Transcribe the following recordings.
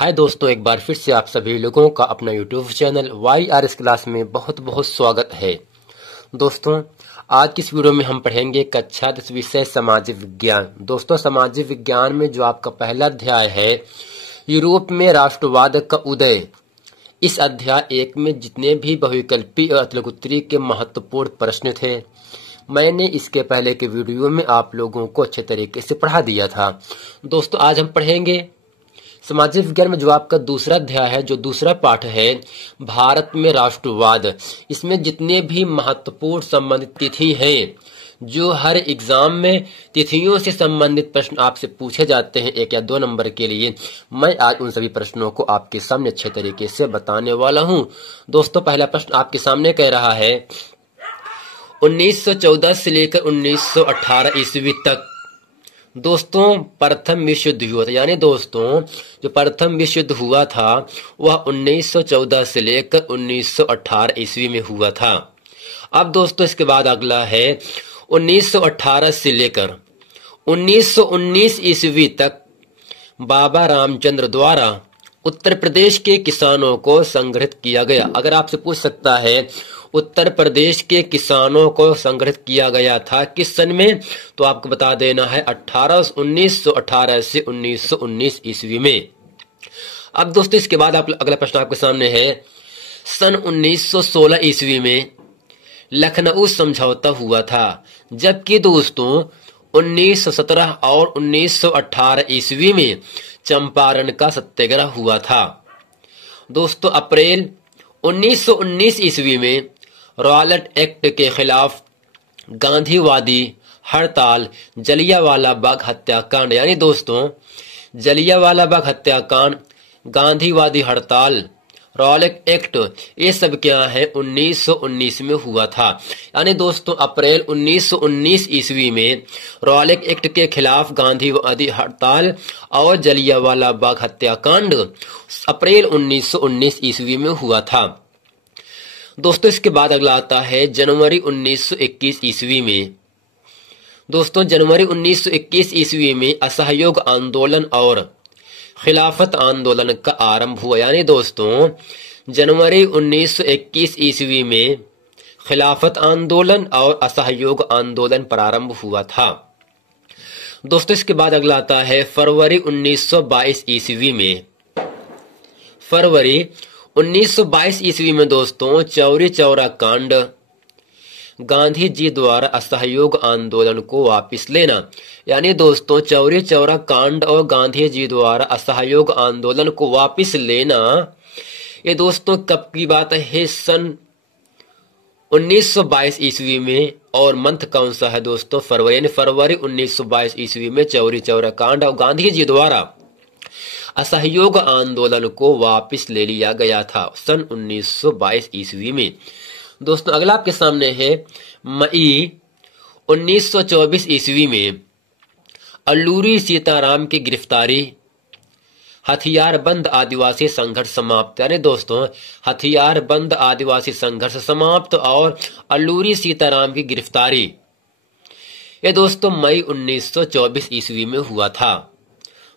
हाय दोस्तों, एक बार फिर से आप सभी लोगों का अपना यूट्यूब चैनल YRS क्लास में बहुत बहुत स्वागत है। दोस्तों, आज की इस वीडियो में हम पढ़ेंगे कक्षा 10 विषय सामाजिक विज्ञान। दोस्तों, सामाजिक विज्ञान में जो आपका पहला अध्याय है यूरोप में राष्ट्रवाद का उदय। इस अध्याय 1 में जितने भी बहुविकल्पी और अतिलोकोत्तरी के महत्वपूर्ण प्रश्न थे, मैंने इसके पहले के वीडियो में आप लोगों को अच्छे तरीके से पढ़ा दिया था। दोस्तों, आज हम पढ़ेंगे सामाजिक विज्ञान में जो आपका दूसरा अध्याय है, जो दूसरा पाठ है भारत में राष्ट्रवाद। इसमें जितने भी महत्वपूर्ण संबंधित तिथि हैं, जो हर एग्जाम में तिथियों से संबंधित प्रश्न आपसे पूछे जाते हैं 1 या 2 नंबर के लिए, मैं आज उन सभी प्रश्नों को आपके सामने अच्छे तरीके से बताने वाला हूं। दोस्तों, पहला प्रश्न आपके सामने कह रहा है 1914 से लेकर 1918 ईस्वी तक दोस्तों प्रथम विश्व युद्ध हुआ था। यानी दोस्तों, जो प्रथम विश्व युद्ध हुआ था वह 1914 से लेकर 1918 ईस्वी में हुआ था। अब दोस्तों, इसके बाद अगला है 1918 से लेकर 1919 ईस्वी तक बाबा रामचंद्र द्वारा उत्तर प्रदेश के किसानों को संगठित किया गया। अगर आपसे पूछ सकता है उत्तर प्रदेश के किसानों को संगठित किया गया था किस सन में, तो आपको बता देना है 1918 से 1919 ईस्वी में। अब दोस्तों, इसके बाद अगला प्रश्न आपके सामने है सन 1916 ईस्वी में लखनऊ समझौता हुआ था, जबकि दोस्तों 1917 और 1918 ईस्वी में चंपारण का सत्याग्रह हुआ था। दोस्तों, अप्रैल 1919 ईस्वी में रॉयलेट एक्ट के खिलाफ गांधीवादी हड़ताल जलियांवाला बाग हत्याकांड। यानी दोस्तों, जलियांवाला बाग हत्याकांड, गांधीवादी हड़ताल, रॉयलेट एक्ट, ये सब क्या है 1919 में हुआ था। यानी दोस्तों, अप्रैल 1919 ईस्वी में रॉयलेट एक्ट के खिलाफ गांधीवादी हड़ताल और जलियांवाला बाग हत्याकांड अप्रैल 1919 ईस्वी में हुआ था। दोस्तों, इसके बाद अगला आता है जनवरी 1921 ईस्वी में। दोस्तों, जनवरी 1921 ईस्वी में असहयोग आंदोलन और खिलाफत आंदोलन का आरंभ हुआ। यानी दोस्तों, जनवरी 1921 ईस्वी में खिलाफत आंदोलन और असहयोग आंदोलन प्रारंभ हुआ था। दोस्तों, इसके बाद अगला आता है फरवरी 1922 ईस्वी में। फरवरी 1922 ईस्वी में दोस्तों चौरी चौरा कांड, गांधी जी द्वारा असहयोग आंदोलन को वापस लेना। यानी दोस्तों, चौरी चौरा कांड और गांधी जी द्वारा असहयोग आंदोलन को वापस लेना, ये दोस्तों कब की बात है? सन 1922 ईस्वी में। और मंथ कौन सा है दोस्तों? फरवरी। यानी फरवरी 1922 ईस्वी में चौरी चौरा कांड और गांधी जी द्वारा असहयोग आंदोलन को वापस ले लिया गया था सन 1922 ईस्वी में। दोस्तों, अगला आपके सामने है मई 1924 ईस्वी में अल्लूरी सीताराम की गिरफ्तारी, हथियारबंद आदिवासी संघर्ष समाप्त। यानी दोस्तों, हथियारबंद आदिवासी संघर्ष समाप्त और अल्लूरी सीताराम की गिरफ्तारी, ये दोस्तों मई 1924 ईस्वी में हुआ था।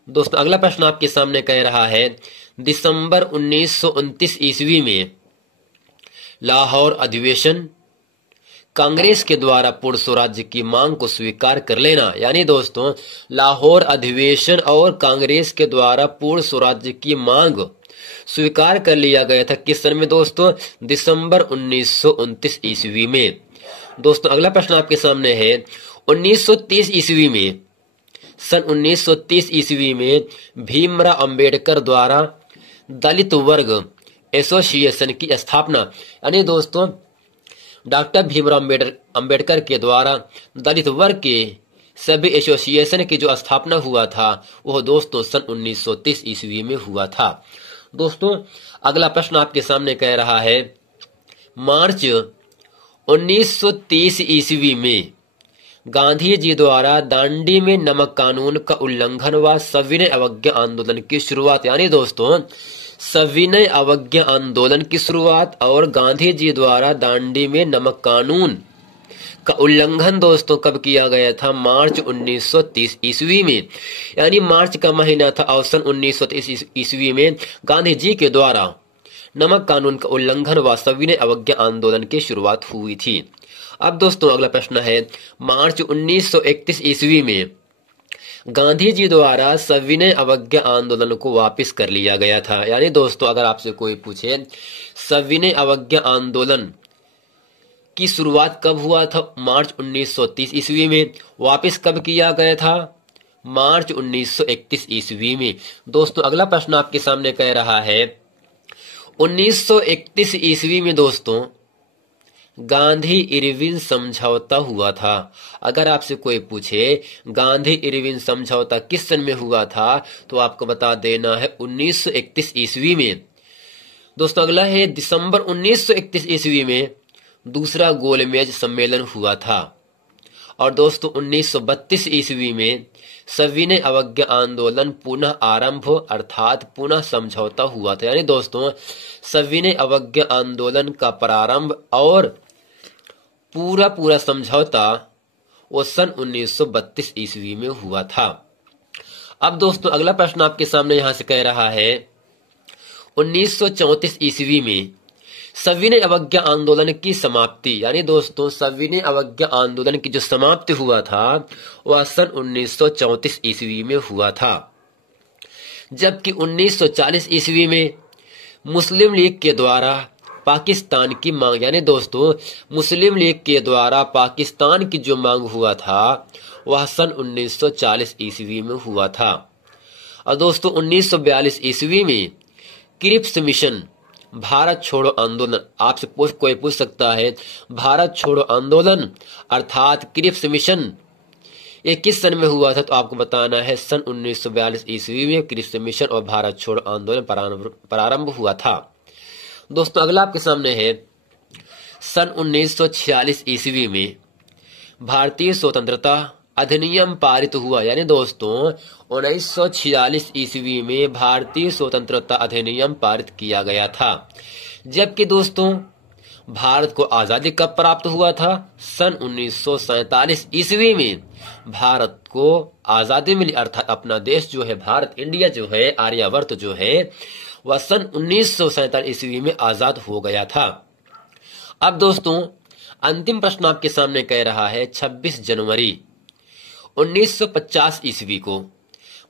दोस्तों, अगला प्रश्न आपके सामने कह रहा है दिसंबर 1929 ईस्वी में लाहौर अधिवेशन, कांग्रेस के द्वारा पूर्ण स्वराज्य की मांग को स्वीकार कर लेना। यानी दोस्तों, लाहौर अधिवेशन और कांग्रेस के द्वारा पूर्ण स्वराज्य की मांग स्वीकार कर लिया गया था किस सन में दोस्तों? दिसंबर 1929 ईस्वी में। दोस्तों, अगला प्रश्न आपके सामने है 1930 ईस्वी में। सन 1930 ईस्वी में भीमराव अंबेडकर द्वारा दलित वर्ग एसोसिएशन की स्थापना। यानी दोस्तों, डॉक्टर भीमराव अंबेडकर के द्वारा दलित वर्ग के सभी एसोसिएशन की जो स्थापना हुआ था वह दोस्तों सन 1930 ईस्वी में हुआ था। दोस्तों, अगला प्रश्न आपके सामने कह रहा है मार्च 1930 ईस्वी में गांधी जी द्वारा दांडी में नमक कानून का उल्लंघन व सविनय अवज्ञा आंदोलन की शुरुआत। यानी दोस्तों, सविनय अवज्ञा आंदोलन की शुरुआत और गांधी जी द्वारा दांडी में नमक कानून का उल्लंघन दोस्तों कब किया गया था? मार्च 1930 ईस्वी में, यानी मार्च का महीना था और सन 1930 ईस्वी में गांधी जी के द्वारा नमक कानून का उल्लंघन व सविनय अवज्ञा आंदोलन की शुरुआत हुई थी। अब दोस्तों अगला प्रश्न है, मार्च 1931 ईस्वी में गांधी जी द्वारा सविनय अवज्ञा आंदोलन को वापस कर लिया गया था। यानी दोस्तों अगर आपसे कोई पूछे सविनय अवज्ञा आंदोलन की शुरुआत कब हुआ था? मार्च 1930 ईस्वी में। वापस कब किया गया था? मार्च 1931 ईस्वी में। दोस्तों अगला प्रश्न आपके सामने कह रहा है 1931 ईस्वी में दोस्तों गांधी इरविन समझौता हुआ था। अगर आपसे कोई पूछे गांधी इरविन समझौता किस सन में हुआ था तो आपको बता देना है 1931 ईस्वी में। दोस्तों अगला है दिसंबर 1931 ईस्वी में दूसरा गोलमेज सम्मेलन हुआ था। और दोस्तों 1932 ईस्वी में सविनय अवज्ञा आंदोलन पुनः आरंभ अर्थात पुनः समझौता हुआ था। यानी दोस्तों सविनय अवज्ञा आंदोलन का प्रारंभ और पूरा समझौता वो सन 1932 ईस्वी में हुआ था। अब दोस्तों अगला प्रश्न आपके सामने यहां से कह रहा है 1934 ईस्वी में सविनय अवज्ञा आंदोलन की समाप्ति, यानी दोस्तों सविनय अवज्ञा आंदोलन की जो समाप्ति हुआ था वह सन 1934 ईस्वी में हुआ था। जबकि 1940 ईस्वी में मुस्लिम लीग के द्वारा पाकिस्तान की मांग, यानी दोस्तों मुस्लिम लीग के द्वारा पाकिस्तान की जो मांग हुआ था वह सन 1940 ईस्वी में हुआ था। और दोस्तों 1942 ईस्वी में क्रिप्स मिशन भारत छोड़ो आंदोलन, आपसे कोई पूछ सकता है भारत छोड़ो आंदोलन अर्थात क्रिप्स मिशन ये किस सन में हुआ था तो आपको बताना है सन 1942 ईस्वी में क्रिप्स मिशन और भारत छोड़ो आंदोलन प्रारंभ हुआ था। दोस्तों अगला आपके सामने है सन 1946 ईस्वी में भारतीय स्वतंत्रता अधिनियम पारित हुआ। यानी दोस्तों 1946 ईस्वी में भारतीय स्वतंत्रता अधिनियम पारित किया गया था। जबकि दोस्तों भारत को आजादी कब प्राप्त हुआ था? सन 1947 ईस्वी में भारत को आजादी मिली अर्थात अपना देश जो है भारत इंडिया जो है आर्यावर्त जो है वह सन 1947 ईस्वी में आजाद हो गया था। अब दोस्तों अंतिम प्रश्न आपके सामने कह रहा है 26 जनवरी 1950 ईस्वी को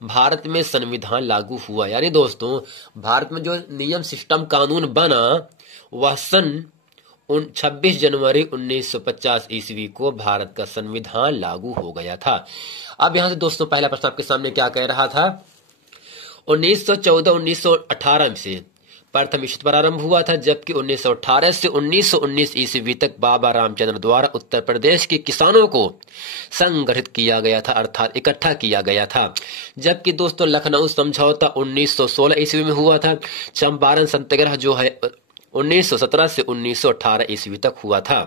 भारत में संविधान लागू हुआ। यानी दोस्तों भारत में जो नियम सिस्टम कानून बना वह सन 26 जनवरी 1950 ईस्वी को भारत का संविधान लागू हो गया था। अब यहां से दोस्तों पहला प्रश्न आपके सामने क्या कह रहा था 1914-1918 से प्रथम विश्व युद्ध प्रारंभ हुआ था। जबकि 1918 से 1919 ईस्वी तक बाबा रामचंद्र द्वारा उत्तर प्रदेश के किसानों को संगठित किया गया था अर्थात इकट्ठा किया गया था। जबकि दोस्तों लखनऊ समझौता 1916 ईस्वी में हुआ था। चंपारण सत्याग्रह जो है 1917 से 1918 ईस्वी तक हुआ था।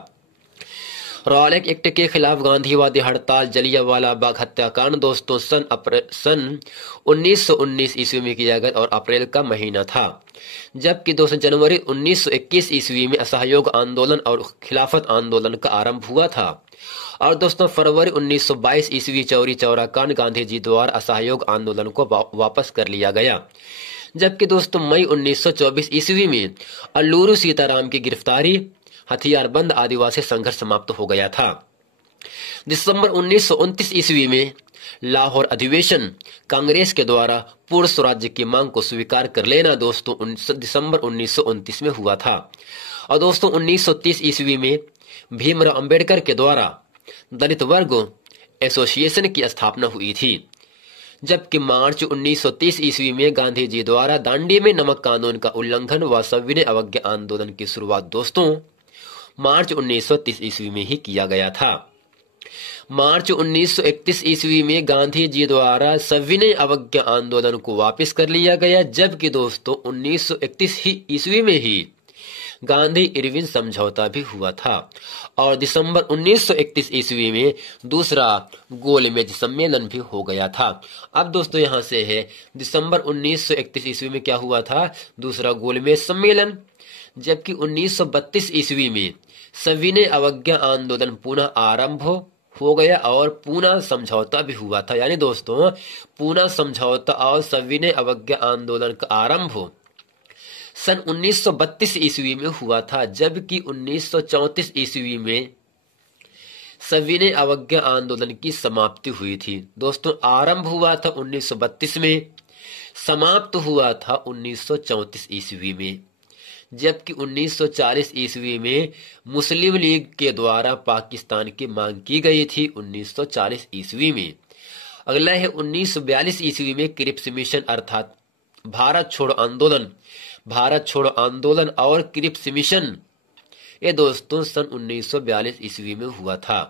रॉलेट एक्ट के खिलाफ गांधीवादी हड़ताल जलियांवाला बाग हत्याकांड दोस्तों सन 1919 ईस्वी में किया गया और अप्रैल का महीना था। जबकि दोस्तों जनवरी 1921 ईस्वी में असहयोग आंदोलन और खिलाफत आंदोलन का आरंभ हुआ था। और दोस्तों फरवरी 1922 ईस्वी चौरी चौरा कांड गांधी जी द्वारा असहयोग आंदोलन को वापस कर लिया गया। जबकि दोस्तों मई 1924 ईस्वी में अल्लूरी सीताराम की गिरफ्तारी हथियारबंद आदिवासी संघर्ष समाप्त हो गया था। दिसंबर 1929 ईस्वी में लाहौर अधिवेशन कांग्रेस के द्वारा पूर्ण स्वराज्य की मांग को स्वीकार कर लेना दोस्तों दिसंबर 1929 में हुआ था। और दोस्तों 1930 ईस्वी में भीमराव अंबेडकर के द्वारा दलित वर्ग एसोसिएशन की स्थापना हुई थी। जबकि मार्च 1930 ईस्वी में गांधी जी द्वारा दांडी में नमक कानून का उल्लंघन व सविनय अवज्ञा आंदोलन की शुरुआत दोस्तों मार्च 1930 ईस्वी में ही किया गया था। मार्च 1931 ईस्वी में गांधी जी द्वारा सविनय अवज्ञा आंदोलन को वापस कर लिया गया। जबकि दोस्तों 1931 ही ईस्वी में ही गांधी इरविन समझौता भी हुआ था। और दिसंबर 1931 ईस्वी में दूसरा गोलमेज सम्मेलन भी हो गया था। अब दोस्तों यहां से है दिसंबर 1931 ईस्वी में क्या हुआ था? दूसरा गोलमेज सम्मेलन। जबकि 1932 ईस्वी में सविनय अवज्ञा आंदोलन पुनः आरंभ हो गया और पूना समझौता भी हुआ था। यानी दोस्तों पूना समझौता और सविनय अवज्ञा आंदोलन का आरंभ सन 1932 ईस्वी में हुआ था, जबकि 1934 ईस्वी में सविनय अवज्ञा आंदोलन की समाप्ति हुई थी। दोस्तों आरंभ हुआ था 1932 में, समाप्त हुआ था 1934 ईस्वी में, जबकि 1940 ईस्वी में मुस्लिम लीग के द्वारा पाकिस्तान की मांग की गई थी 1940 ईस्वी में। अगला है 1942 ईस्वी में क्रिप्स मिशन अर्थात भारत छोड़ो आंदोलन और क्रिप्स मिशन ये दोस्तों सन 1942 ईस्वी में हुआ था।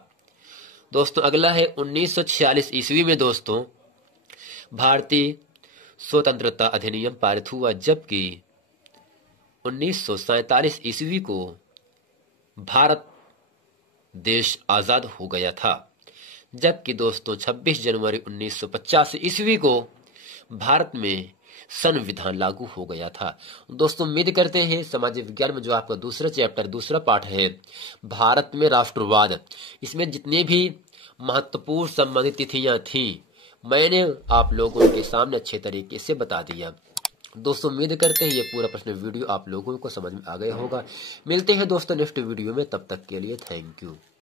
दोस्तों अगला है 1946 ईस्वी में दोस्तों भारतीय स्वतंत्रता अधिनियम पारित हुआ, जबकि 1947 ईस्वी को भारत देश आजाद हो गया था, जबकि दोस्तों 26 जनवरी 1985 ईस्वी को भारत में संविधान लागू हो गया था। दोस्तों उम्मीद करते हैं सामाजिक विज्ञान में जो आपका दूसरा चैप्टर दूसरा पाठ है भारत में राष्ट्रवाद, इसमें जितने भी महत्वपूर्ण संबंधित तिथियां थी मैंने आप लोगों के सामने अच्छे तरीके से बता दिया। दोस्तों उम्मीद करते हैं ये पूरा प्रश्न वीडियो आप लोगों को समझ में आ गया होगा। मिलते हैं दोस्तों नेक्स्ट वीडियो में, तब तक के लिए थैंक यू।